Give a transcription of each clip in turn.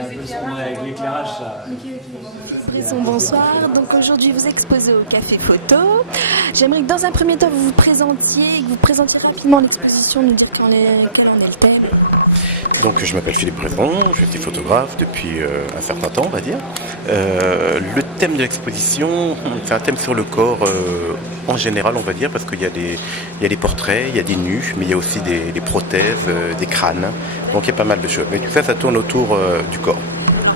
un peu sombre avec l'éclairage, ça. Bonsoir, donc aujourd'hui vous exposez au Café Photo. J'aimerais que dans un premier temps vous vous présentiez et que vous présentiez rapidement l'exposition, nous dire quel en est le thème. Donc je m'appelle Philippe Brézon, je suis photographe depuis un certain temps on va dire. Le thème de l'exposition, c'est un thème sur le corps en général on va dire, parce qu'il y a des portraits, il y a des nus, mais il y a aussi des prothèses, des crânes, donc il y a pas mal de choses. Mais tout ça, ça tourne autour du corps.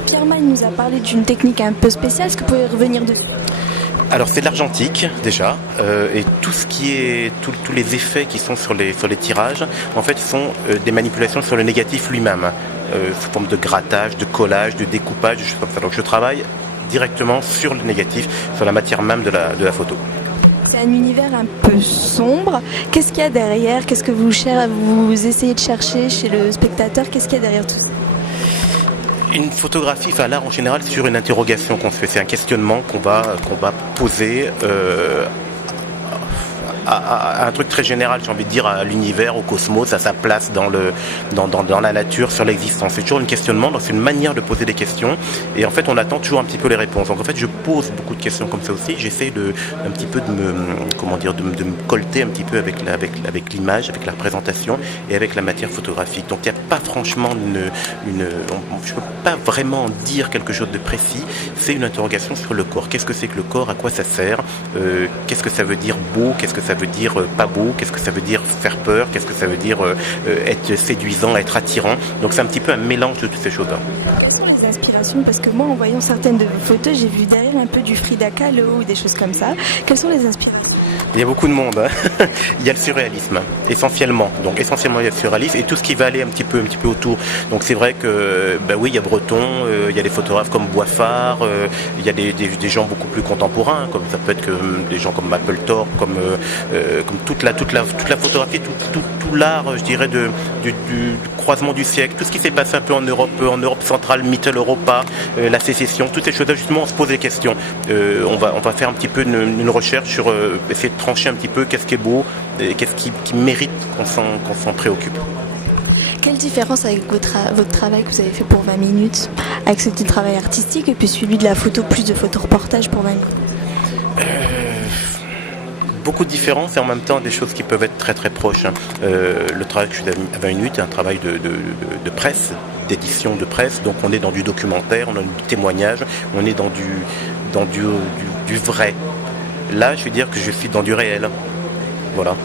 Pierre Magne nous a parlé d'une technique un peu spéciale, est-ce que vous pouvez revenir dessus? Alors c'est de l'argentique déjà, et tout ce qui est tous les effets qui sont sur les tirages, en fait sont des manipulations sur le négatif lui-même, sous forme de grattage, de collage, de découpage, des choses comme ça. Donc je travaille directement sur le négatif, sur la matière même de la photo. C'est un univers un peu sombre. Qu'est-ce qu'il y a derrière? Qu'est-ce que vous essayez de chercher chez le spectateur? Qu'est-ce qu'il y a derrière tout ça? Une photographie, enfin l'art en général, sur une interrogation qu'on se fait. C'est un questionnement qu'on va poser à un truc très général, j'ai envie de dire, à l'univers, au cosmos, à sa place dans la nature, sur l'existence. C'est toujours un questionnement, donc c'est une manière de poser des questions, et en fait on attend toujours un petit peu les réponses. Donc en fait je pose beaucoup de questions comme ça aussi, j'essaie un petit peu de me colter un petit peu avec l'image, avec la représentation et avec la matière photographique. Donc il n'y a pas franchement je peux pas vraiment dire quelque chose de précis, c'est une interrogation sur le corps. Qu'est-ce que c'est que le corps, à quoi ça sert, qu'est-ce que ça veut dire beau, qu'est-ce que ça veut dire pas beau, qu'est-ce que ça veut dire faire peur, qu'est-ce que ça veut dire être séduisant, être attirant. Donc c'est un petit peu un mélange de toutes ces choses-là. Quelles sont les inspirations? Parce que moi, en voyant certaines de vos photos, j'ai vu derrière un peu du Frida Kahlo ou des choses comme ça. Quelles sont les inspirations? Il y a beaucoup de monde, hein. Il y a le surréalisme, essentiellement. Donc essentiellement il y a le surréalisme et tout ce qui va aller un petit peu autour. Donc c'est vrai que oui, il y a Breton, il y a des photographes comme Boiffard, il y a des gens beaucoup plus contemporains, comme ça peut être des gens comme Mapplethorpe, comme toute la photographie, tout l'art, je dirais, du croisement du siècle, tout ce qui s'est passé un peu en Europe centrale, Mittel Europa, la sécession, toutes ces choses-là, justement, on se pose des questions. On va faire un petit peu une recherche sur essayer de trancher un petit peu qu'est-ce qui est beau, et qu'est-ce qui mérite qu'on s'en préoccupe. Quelle différence avec votre travail que vous avez fait pour 20 minutes, avec ce petit travail artistique et puis celui de la photo, plus de photoreportage pour 20 minutes? Beaucoup de différences et en même temps des choses qui peuvent être très très proches. Le travail que je fais à 20 minutes est un travail de presse, d'édition de presse, donc on est dans du documentaire, on est dans du témoignage, on est dans du vrai. Là, je veux dire que je suis dans du réel. Voilà.